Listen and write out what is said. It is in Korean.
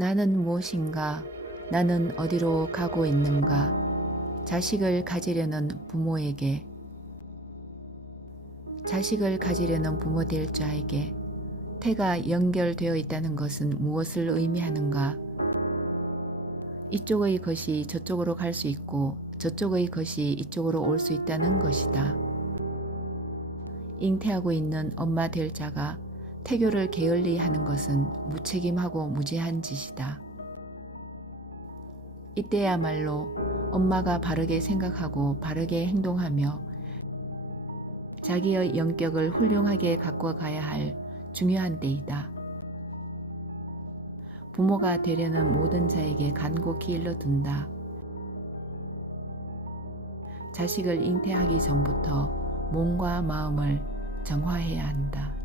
나는 무엇인가? 나는 어디로 가고 있는가? 자식을 가지려는 부모에게 자식을 가지려는 부모 될 자에게 태가 연결되어 있다는 것은 무엇을 의미하는가? 이쪽의 것이 저쪽으로 갈 수 있고 저쪽의 것이 이쪽으로 올 수 있다는 것이다. 잉태하고 있는 엄마 될 자가 태교를 게을리 하는 것은 무책임하고 무지한 짓이다. 이때야말로 엄마가 바르게 생각하고 바르게 행동하며 자기의 영격을 훌륭하게 가꿔 가야 할 중요한 때이다. 부모가 되려는 모든 자에게 간곡히 일러둔다. 자식을 잉태하기 전부터 몸과 마음을 정화해야 한다.